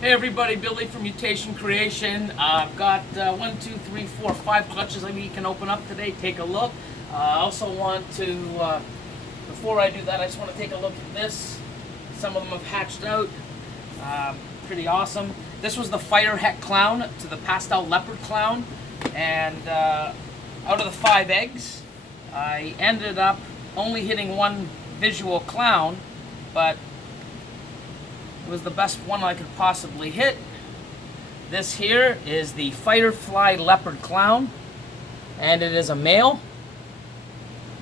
Hey everybody, Billy from Mutation Creation. I've got 1, 2, 3, 4, 5 clutches that we can open up today. Take a look. I also want to, before I do that, I just want to take a look at this. Some of them have hatched out. Pretty awesome. This was the Fire Het Clown to the Pastel Leopard Clown. And out of the 5 eggs, I ended up only hitting one visual clown, but it was the best one I could possibly hit. This here is the Firefly Leopard Clown, and it is a male.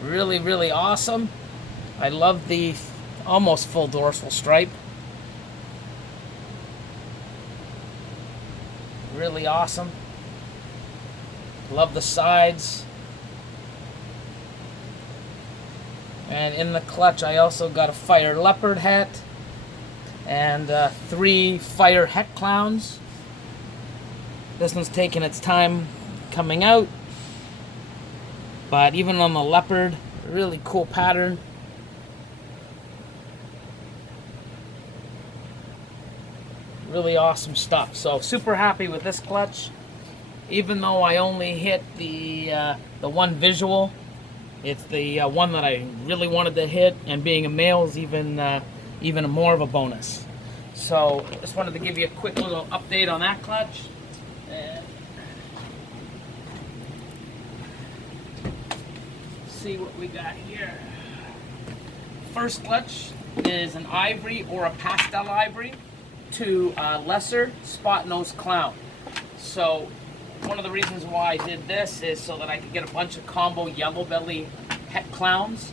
Really, really awesome. I love the almost full dorsal stripe. Really awesome. Love the sides. And in the clutch, I also got a Fire Leopard hat and 3 Fire Het Clowns. This one's taking its time coming out, but even on the leopard, really cool pattern. Really awesome stuff. So super happy with this clutch. Even though I only hit the one visual, it's the one that I really wanted to hit, and being a male is even more of a bonus. So just wanted to give you a quick little update on that clutch. And see what we got here. First clutch is an ivory or a pastel ivory to a lesser spot nose clown. So one of the reasons why I did this is so that I could get a bunch of combo yellow belly het clowns.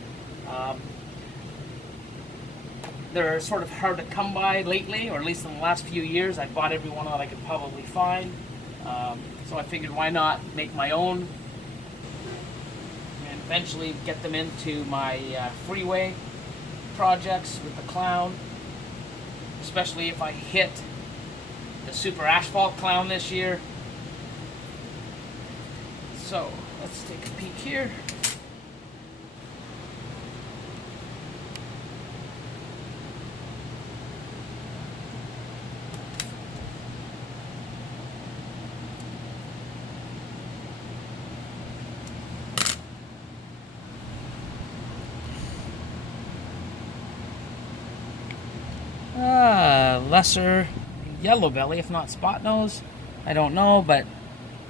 They're sort of hard to come by lately, or at least in the last few years. I bought every one that I could probably find. So I figured why not make my own and eventually get them into my freeway projects with the clown. Especially if I hit the Super Asphalt Clown this year. So let's take a peek here. Lesser yellow belly, if not spot nose. I don't know, but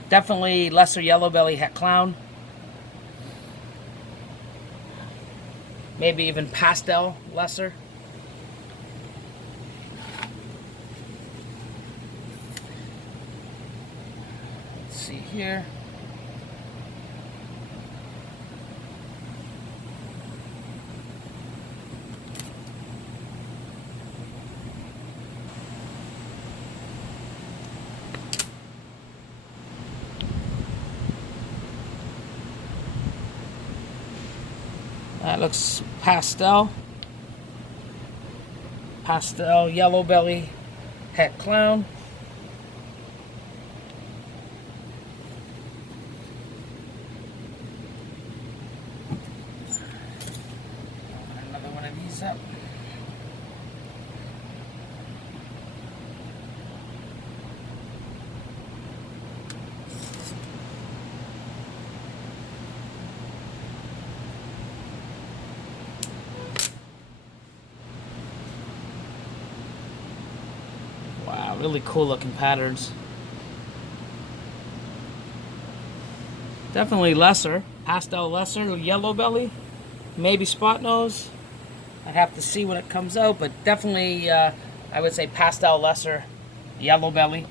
definitely lesser yellow belly het clown. Maybe even pastel lesser. Let's see here. That looks pastel. Pastel yellow belly het clown. Another one of these up. Wow, really cool looking patterns. Definitely lesser, pastel lesser, yellow belly, maybe spot nose. I'd have to see when it comes out, but definitely I would say pastel lesser, yellow belly.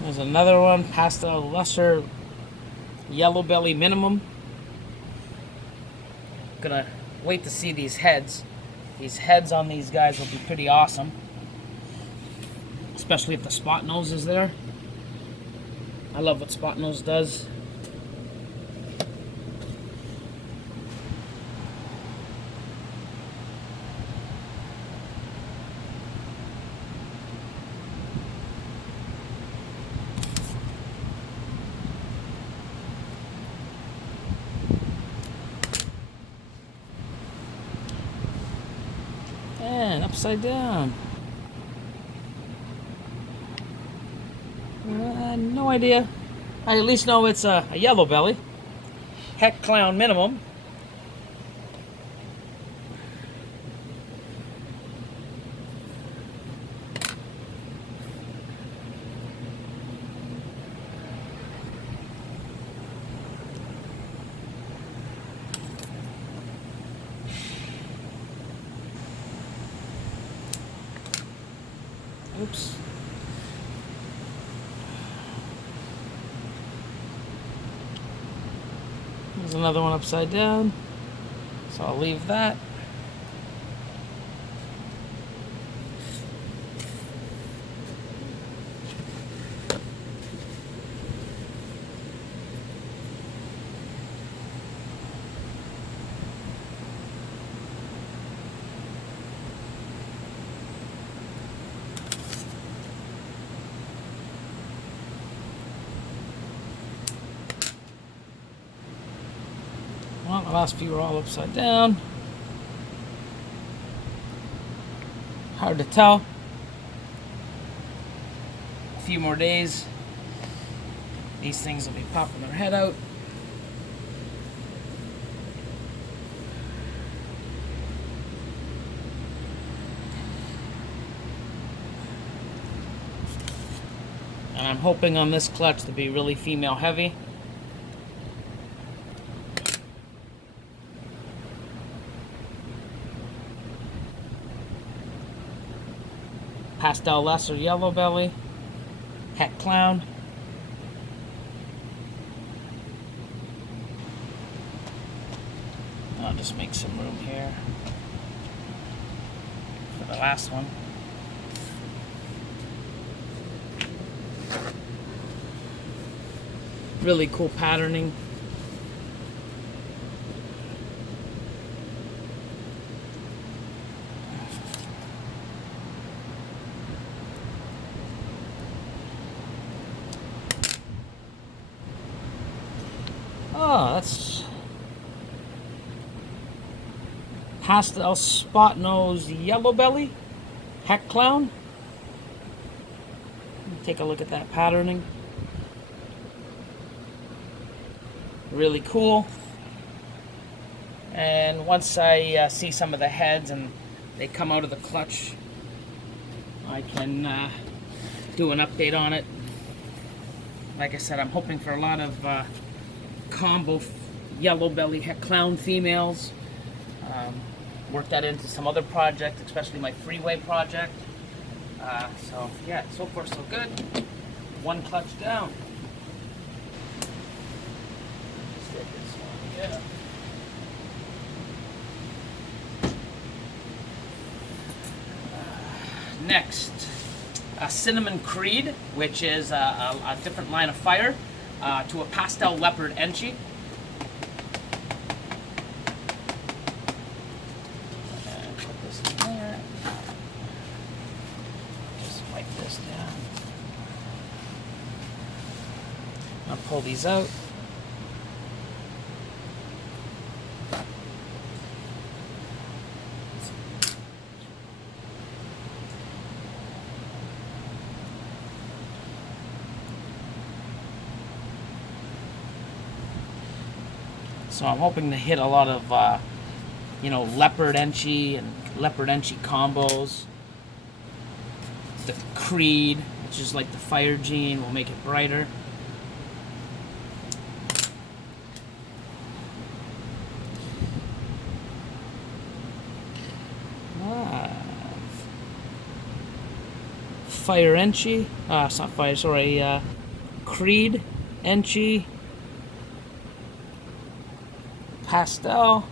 There's another one, pastel lesser yellow belly minimum. Gonna wait to see these heads. These heads on these guys will be pretty awesome. especially if the spot nose is there. I love what spot nose does. And upside down. No idea. I at least know it's a yellow belly. Heck clown minimum. Oops. There's another one upside down. So I'll leave that. Well, the last few are all upside down. Hard to tell. A few more days. These things will be popping their head out. And I'm hoping on this clutch to be really female heavy. Pastel lesser yellow belly, heck clown. I'll just make some room here for the last one. Really cool patterning. Oh, that's pastel spot nose yellow belly, heck clown. Take a look at that patterning. Really cool. And once I see some of the heads and they come out of the clutch, I can do an update on it. Like I said, I'm hoping for a lot of combo yellow belly heck clown females. Work that into some other project, especially my freeway project. So yeah, so far so good. One clutch down. Let's get this one, yeah. Next, Cinnamon Creed, which is a different line of fire, to a pastel leopard enchi. And put this in there. Just wipe this down. I'll pull these out. So I'm hoping to hit a lot of, leopard enchi and leopard enchi combos. The Creed, which is like the fire gene, will make it brighter. Fire enchi. It's not fire. Sorry. Creed enchi. Pastel,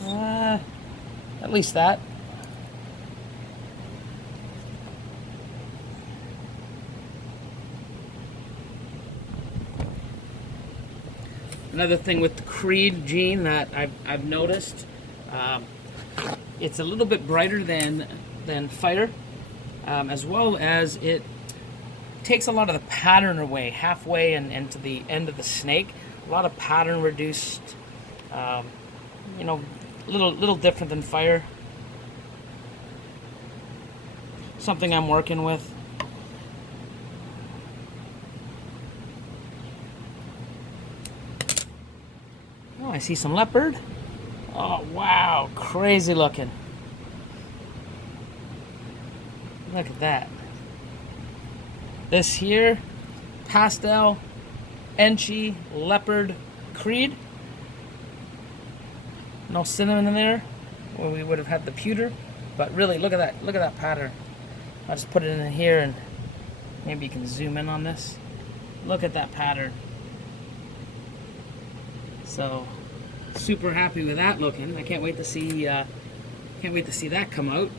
at least that. Another thing with the Creed gene that I've noticed, it's a little bit brighter than Fire, as well as it takes a lot of the pattern away halfway and to the end of the snake. A lot of pattern reduced, you know, little different than Fire. Something I'm working with. Oh, I see some leopard. Oh, wow, crazy looking. Look at that. This here, pastel, Enchi, leopard, Creed. No cinnamon in there, where we would have had the pewter. But really, look at that. Look at that pattern. I'll just put it in here, and maybe you can zoom in on this. Look at that pattern. So, super happy with that looking. I can't wait to see. Can't wait to see that come out.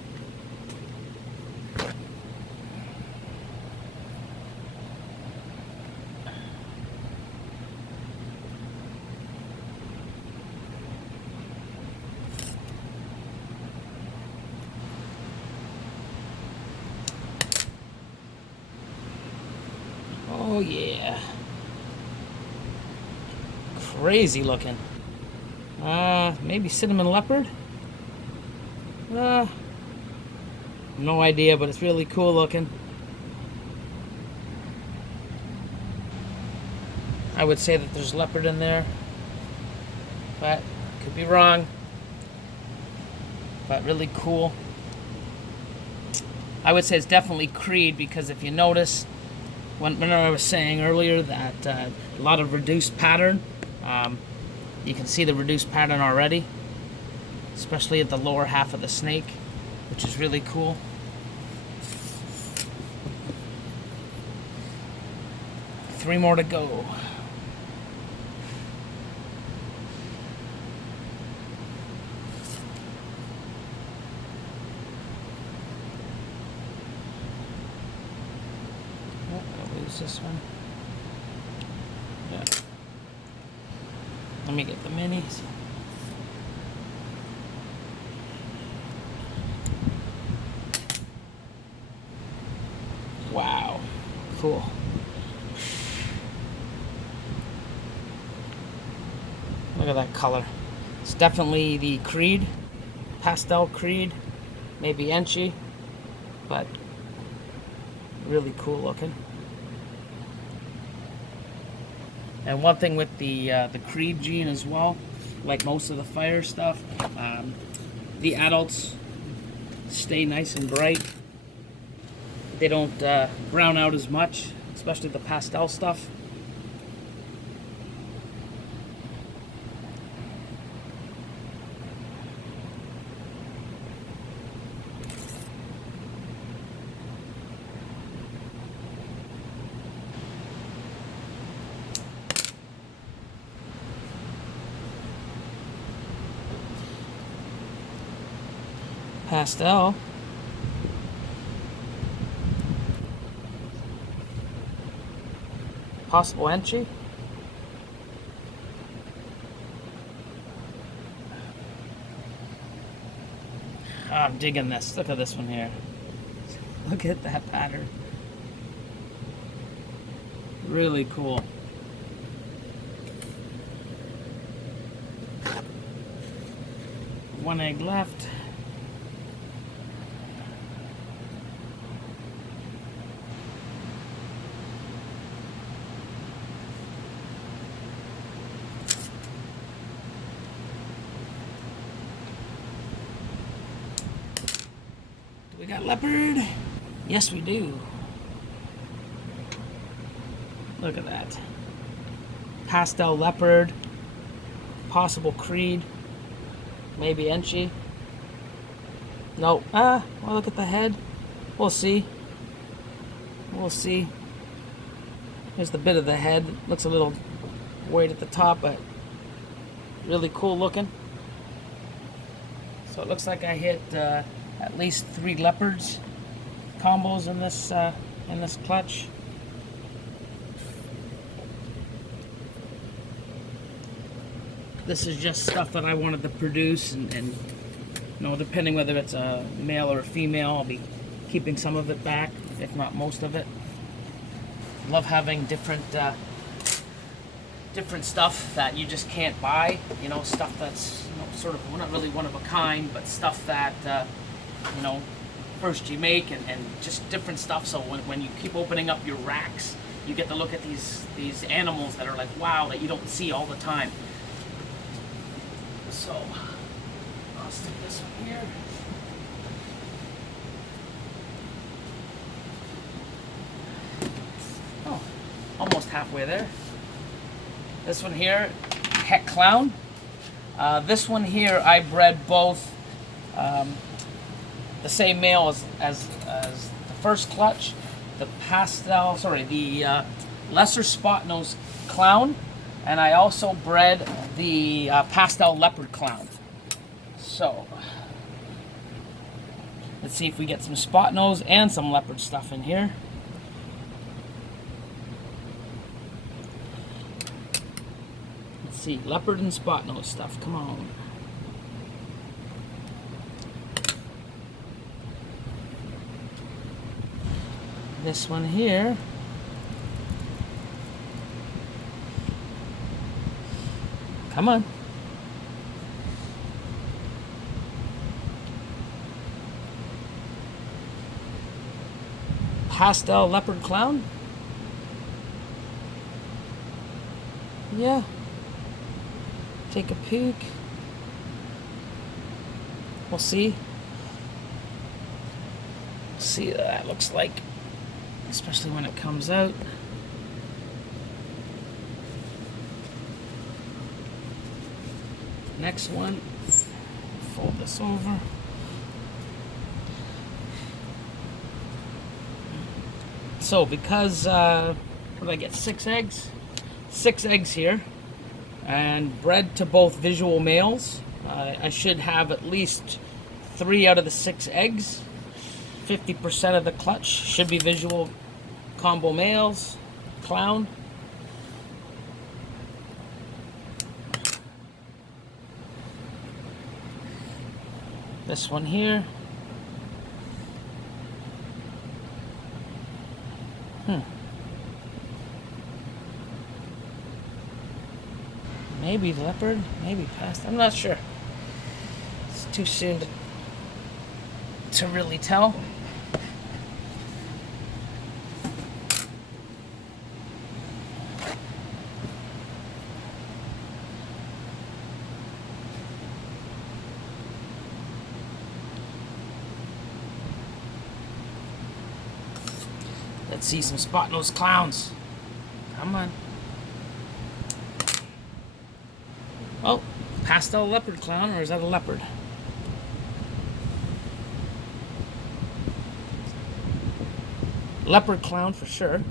Oh yeah. Crazy looking. Maybe cinnamon leopard? No idea, but it's really cool looking. I would say that there's leopard in there, but could be wrong. But really cool. I would say it's definitely Creed, because if you notice, when I was saying earlier that a lot of reduced pattern, you can see the reduced pattern already, especially at the lower half of the snake, which is really cool. Three more to go. I'll lose this one. Yeah. Let me get the minis. Wow, cool. Look at that color. It's definitely the Creed, pastel Creed, maybe Enchi, but really cool looking. And one thing with the Creed gene as well, like most of the Fire stuff, the adults stay nice and bright. They don't brown out as much, especially the pastel stuff. Pastel. Possible Enchi. Oh, I'm digging this. Look at this one here. Look at that pattern. Really cool. One egg left. We got leopard. Yes, we do. Look at that. Pastel leopard. Possible Creed. Maybe Enchi. No. Well, look at the head. We'll see. We'll see. Here's the bit of the head. Looks a little weight at the top, but really cool looking. So it looks like I hit at least 3 leopards combos in this clutch. This is just stuff that I wanted to produce, and you know, depending whether it's a male or a female, I'll be keeping some of it back, if not most of it. Love having different stuff that you just can't buy. You know, stuff that's, you know, sort of, well, not really one of a kind, but stuff that you know, first you make, and just different stuff. So when you keep opening up your racks, you get to look at these animals that are like, wow, that you don't see all the time. So I'll stick this one here. Oh, almost halfway there. This one here, Het Clown. This one here, I bred both the same male as the first clutch, the lesser spot nose clown, and I also bred the pastel leopard clown. So let's see if we get some spot nose and some leopard stuff in here. Let's see, leopard and spot nose stuff, come on. This one here, come on. Pastel leopard clown. Yeah. Take a peek. We'll see. See what that looks like, especially when it comes out. Next one, fold this over. So because, what did I get, 6 eggs? 6 eggs here, and bred to both visual males. I should have at least 3 out of the 6 eggs. 50% of the clutch should be visual combo males, clown. This one here. Maybe leopard, maybe past. I'm not sure. It's too soon to really tell. Let's see some spot nose clowns. Come on. Oh, pastel leopard clown, or is that a leopard? Leopard clown for sure.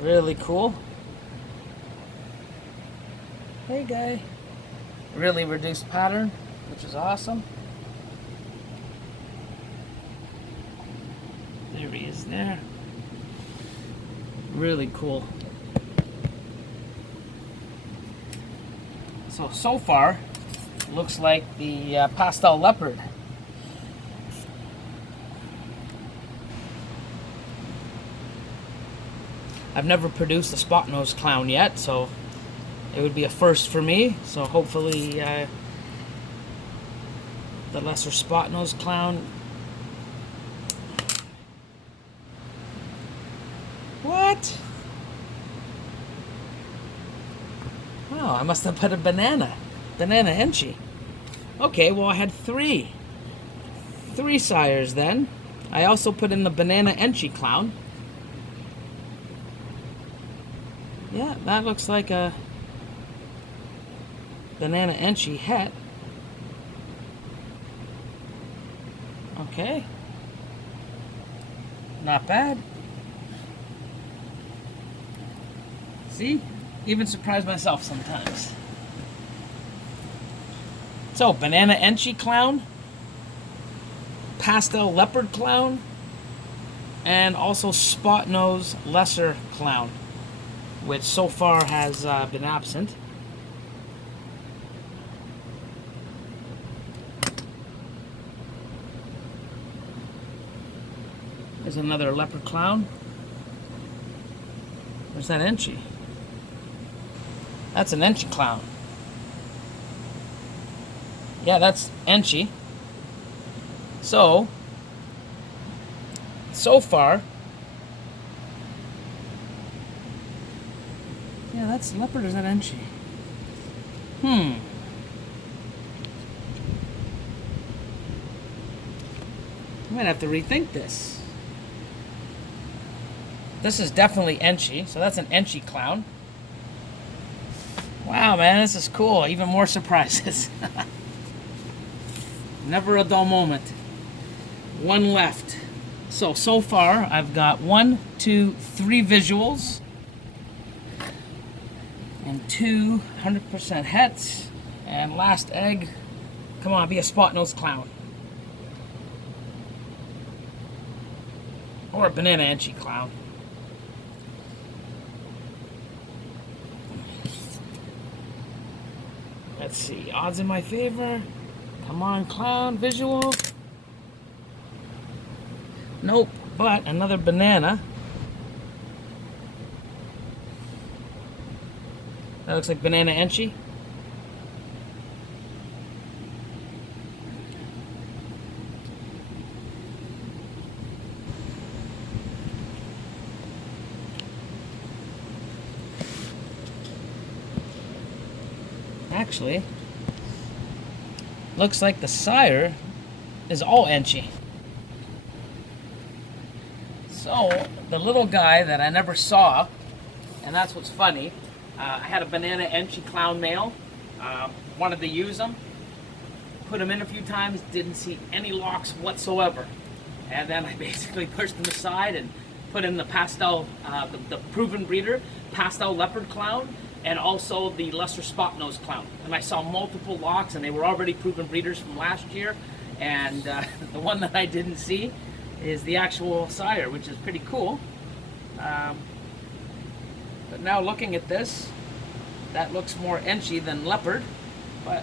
Really cool. Hey guy. Really reduced pattern, which is awesome. There he is there. Really cool. So far, looks like the pastel leopard. I've never produced a spot nose clown yet, so it would be a first for me. So hopefully the lesser spot nose clown. What? Oh, I must have put a banana enchi. Okay, well I had three sires then. I also put in the banana enchi clown. Yeah, that looks like a banana enchi het. Okay. Not bad. See? Even surprise myself sometimes. So, banana enchi clown, pastel leopard clown, and also spot nose lesser clown, which so far has been absent. There's another leopard clown. Where's that Enchi? That's an Enchi clown. Yeah, that's Enchi. So far, yeah, that's leopard or is that Enchi? I might have to rethink this. This is definitely Enchi, so that's an Enchi clown. Wow, man, this is cool. Even more surprises. Never a dull moment. One left. So far, I've got 1, 2, 3 visuals and 2 100% hets. And last egg, come on, be a spot-nosed clown. Or a banana Enchi clown. Let's see, odds in my favor. Come on, clown, visual. Nope, but another banana. That looks like banana Enchi. Actually, looks like the sire is all Enchi. So, the little guy that I never saw, and that's what's funny, I had a banana Enchi clown male, wanted to use him, put him in a few times, didn't see any locks whatsoever. And then I basically pushed him aside and put in the pastel, the proven breeder, pastel leopard clown, and also the lesser spot nose clown. And I saw multiple locks, and they were already proven breeders from last year. And the one that I didn't see is the actual sire, which is pretty cool. But now looking at this, that looks more Enchi than leopard, but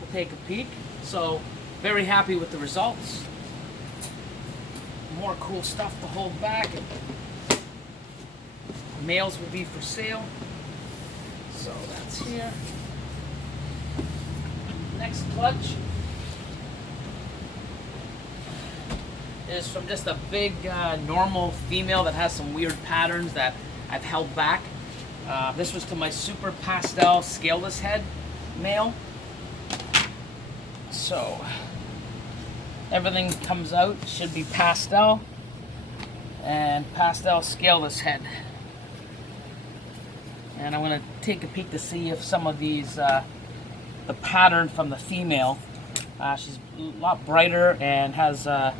we'll take a peek. So very happy with the results. More cool stuff to hold back. Males will be for sale. So that's here. Next clutch is from just a big normal female that has some weird patterns that I've held back. This was to my super pastel scaleless head male. So everything comes out, should be pastel and pastel scaleless head. And I'm going to take a peek to see if some of these, the pattern from the female, she's a lot brighter and has a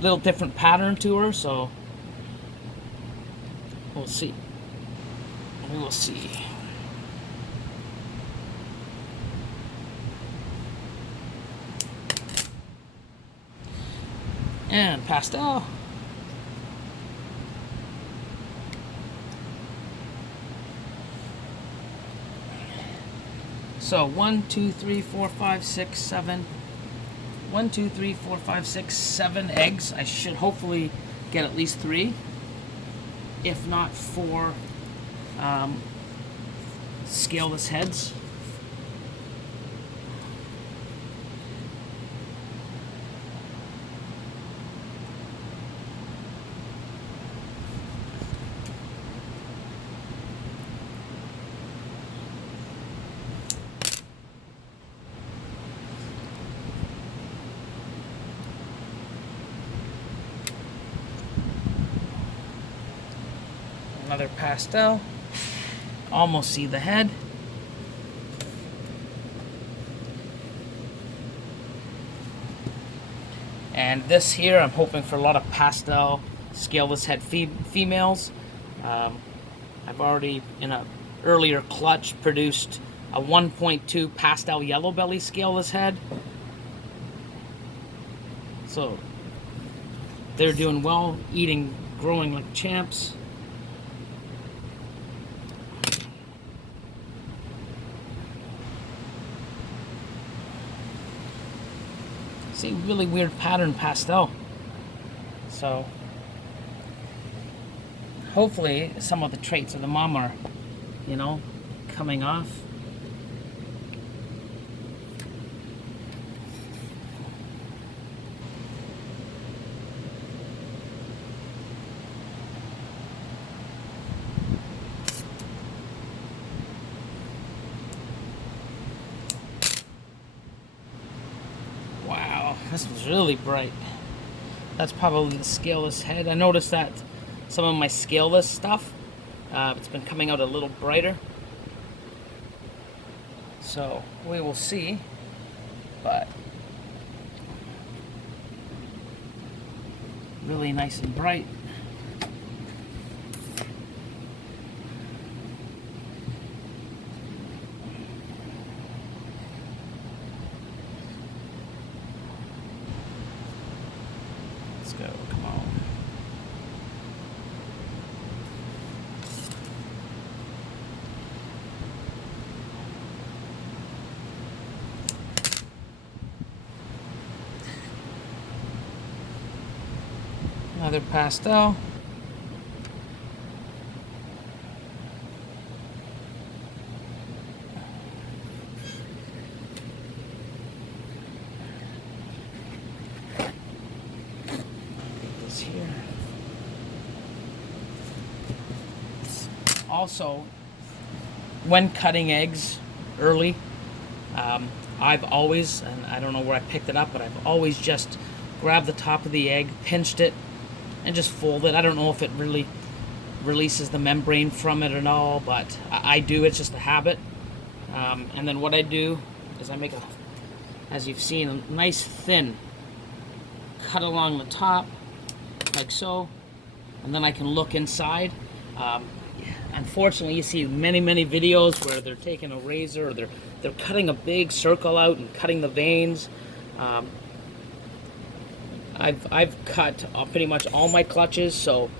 little different pattern to her, so we'll see. We will see. And pastel. So 1, 2, 3, 4, 5, 6, 7. 1, 2, 3, 4, 5, 6, 7 eggs. I should hopefully get at least 3, if not 4 scaleless heads. Another pastel. Almost see the head. And this here, I'm hoping for a lot of pastel scaleless head females. I've already, in an earlier clutch, produced a 1.2 pastel yellow belly scaleless head. So they're doing well, eating, growing like champs. See, really weird pattern pastel. So hopefully some of the traits of the mom are, you know, coming off. Wow, this was really bright. That's probably the scaleless head. I noticed that some of my scaleless stuff, it's been coming out a little brighter. So we will see, but really nice and bright. Let's go, come on. Another pastel. This here. Also, when cutting eggs early, I've always, and I don't know where I picked it up, but I've always just grabbed the top of the egg, pinched it, and just fold it. I don't know if it really releases the membrane from it or all, but I do. It's just a habit. And then what I do is I make a, as you've seen, a nice thin cut along the top, like so, and then I can look inside. Unfortunately, you see many videos where they're taking a razor or they're cutting a big circle out and cutting the veins. I've cut pretty much all my clutches, so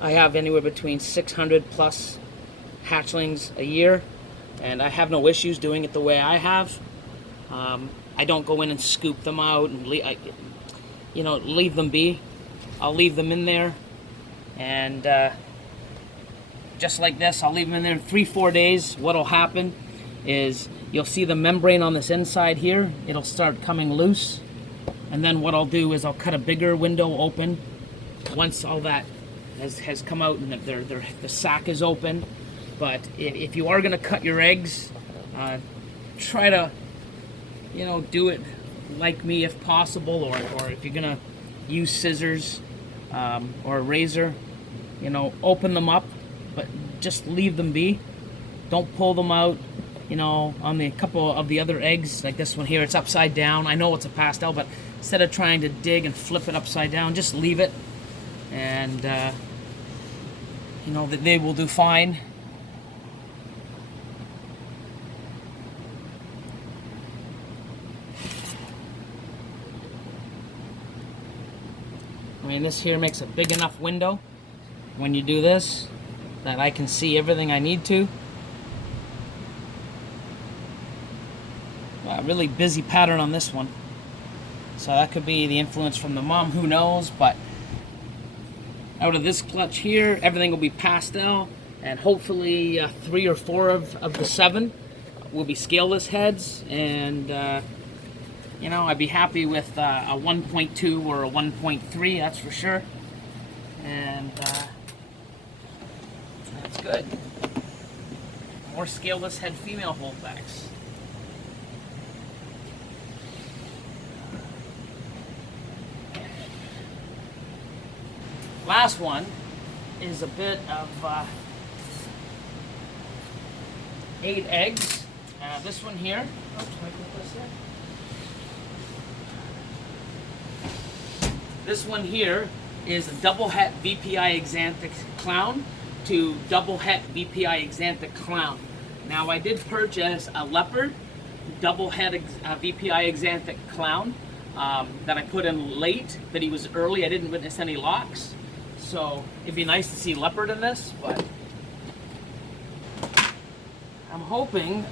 I have anywhere between 600 plus hatchlings a year, and I have no issues doing it the way I have. I don't go in and scoop them out and leave them be. I'll leave them in there, and just like this, I'll leave them in there in 3-4 days. What'll happen is you'll see the membrane on this inside here. It'll start coming loose. And then what I'll do is I'll cut a bigger window open once all that has come out and the sac is open. But if you are going to cut your eggs, try to, do it like me if possible, or if you're going to use scissors or a razor, open them up, but just leave them be. Don't pull them out. On the couple of the other eggs, like this one here, it's upside down. I know it's a pastel, but instead of trying to dig and flip it upside down, just leave it, and that they will do fine. I mean, this here makes a big enough window when you do this that I can see everything I need to. Really busy pattern on this one, so that could be the influence from the mom, who knows. But out of this clutch here, everything will be pastel, and hopefully 3 or 4 of the 7 will be scaleless heads, and I'd be happy with a 1.2 or a 1.3, that's for sure. And that's good. More scaleless head female holdbacks. Last one is a bit of 8 eggs. This one here. Oops, can I put this in? This one here is a double het VPI exanthic clown to double het VPI exanthic clown. Now, I did purchase a leopard double het VPI exanthic clown that I put in late, but he was early. I didn't witness any locks. So it'd be nice to see leopard in this, but I'm hoping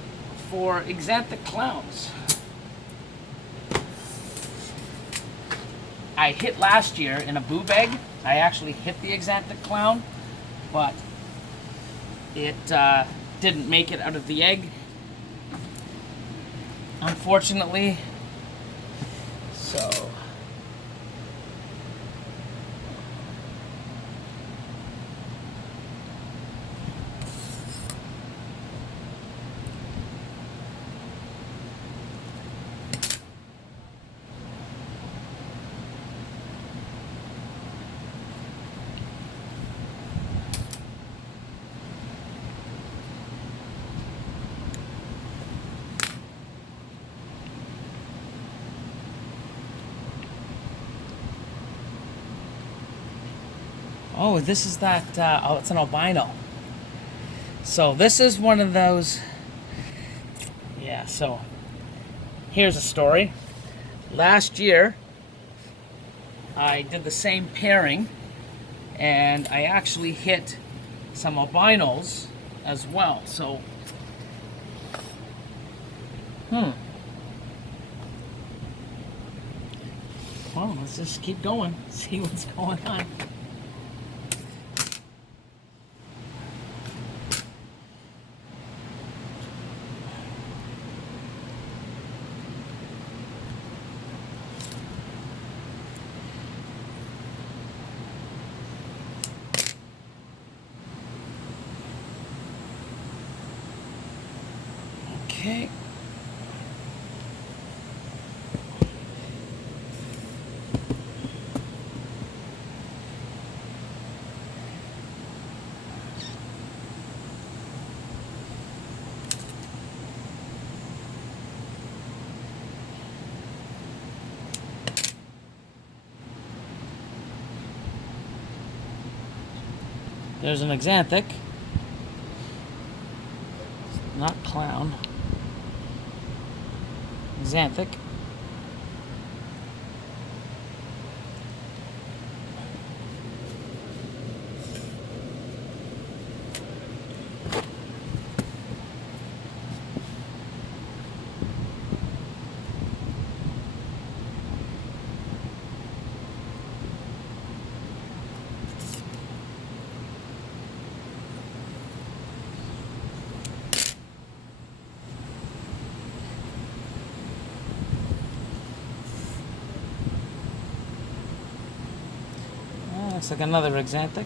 for exanthic clowns. I hit last year in a boob egg. I actually hit the Axanthic clown, but it didn't make it out of the egg, unfortunately. So oh, this is that, oh, it's an albino. So this is one of those, yeah, so here's a story. Last year, I did the same pairing, and I actually hit some albinos as well, so, well, let's just keep going, see what's going on. Okay. There's an Axanthic. Not clown. Axanthic. Looks like another Axanthic.